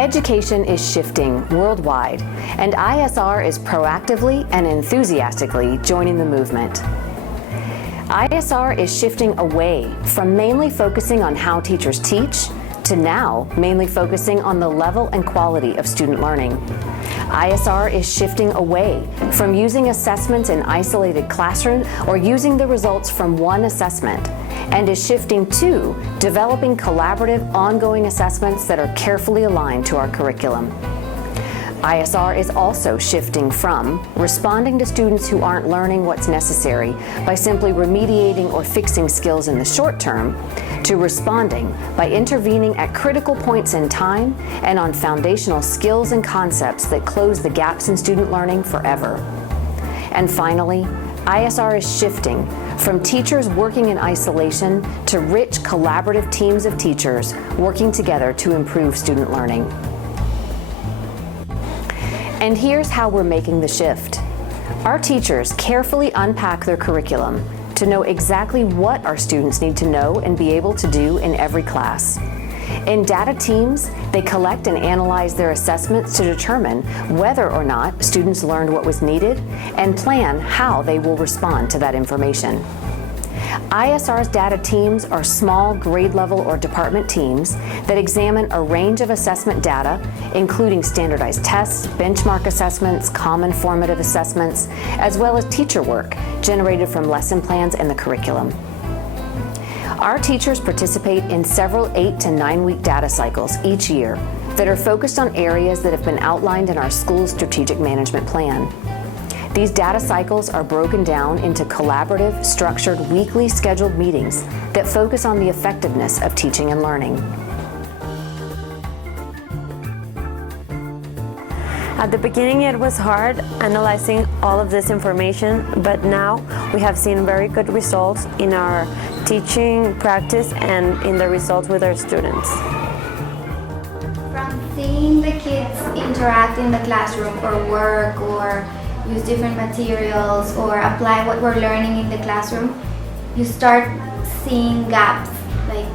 Education is shifting worldwide, and ISR is proactively and enthusiastically joining the movement. ISR is shifting away from mainly focusing on how teachers teach to now mainly focusing on the level and quality of student learning. ISR is shifting away from using assessments in isolated classrooms or using the results from one assessment, and is shifting to developing collaborative, ongoing assessments that are carefully aligned to our curriculum. ISR is also shifting from responding to students who aren't learning what's necessary by simply remediating or fixing skills in the short term, to responding by intervening at critical points in time and on foundational skills and concepts that close the gaps in student learning forever. And finally, ISR is shifting from teachers working in isolation to rich collaborative teams of teachers working together to improve student learning. And here's how we're making the shift. Our teachers carefully unpack their curriculum to know exactly what our students need to know and be able to do in every class. In data teams, they collect and analyze their assessments to determine whether or not students learned what was needed and plan how they will respond to that information. ISR's data teams are small grade level or department teams that examine a range of assessment data, including standardized tests, benchmark assessments, common formative assessments, as well as teacher work generated from lesson plans and the curriculum. Our teachers participate in several 8 to 9 week data cycles each year that are focused on areas that have been outlined in our school's strategic management plan. These data cycles are broken down into collaborative, structured, weekly scheduled meetings that focus on the effectiveness of teaching and learning. At the beginning it was hard analyzing all of this information, but now we have seen very good results in our teaching practice and in the results with our students. From seeing the kids interact in the classroom or work or use different materials or apply what we're learning in the classroom, you start seeing gaps. Like,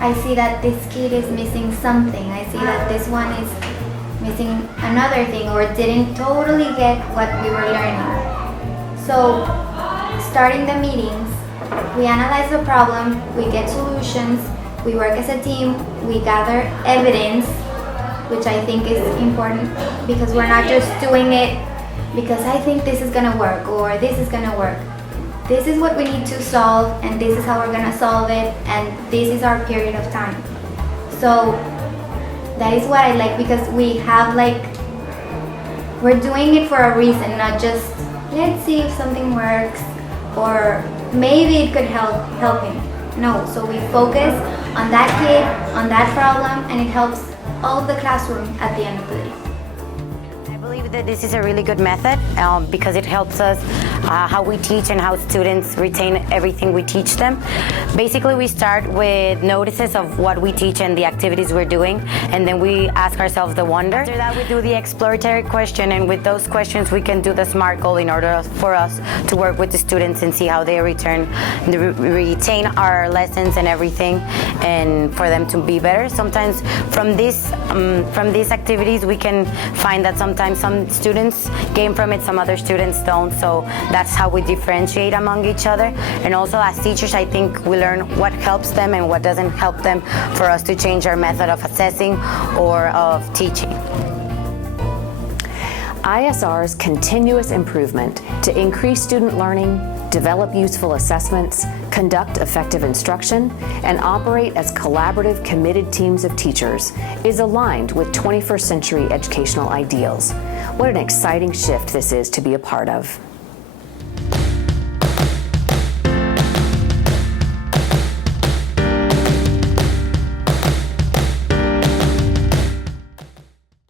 I see that this kid is missing something. I see that this one is missing another thing or didn't totally get what we were learning. So, starting the meetings, we analyze the problem, we get solutions, we work as a team, we gather evidence, which I think is important because we're not just doing it because I think this is gonna work or this is gonna work. This is what we need to solve and this is how we're gonna solve it and this is our period of time. So that is what I like because we have we're doing it for a reason, not just let's see if something works or maybe it could help him. No, so we focus on that kid, on that problem, and it helps all of the classroom at the end of the day. I believe that this is a really good method because it helps us how we teach and how students retain everything we teach them. Basically, we start with notices of what we teach and the activities we're doing, and then we ask ourselves the wonder. After that, we do the exploratory question, and with those questions, we can do the SMART goal in order for us to work with the students and see how they retain our lessons and everything, and for them to be better. Sometimes from these activities, we can find that sometimes some students gain from it, some other students don't. So that's how we differentiate among each other. And also as teachers, I think we learn what helps them and what doesn't help them for us to change our method of assessing or of teaching. ISR's continuous improvement to increase student learning, develop useful assessments, conduct effective instruction, and operate as collaborative, committed teams of teachers is aligned with 21st century educational ideals. What an exciting shift this is to be a part of.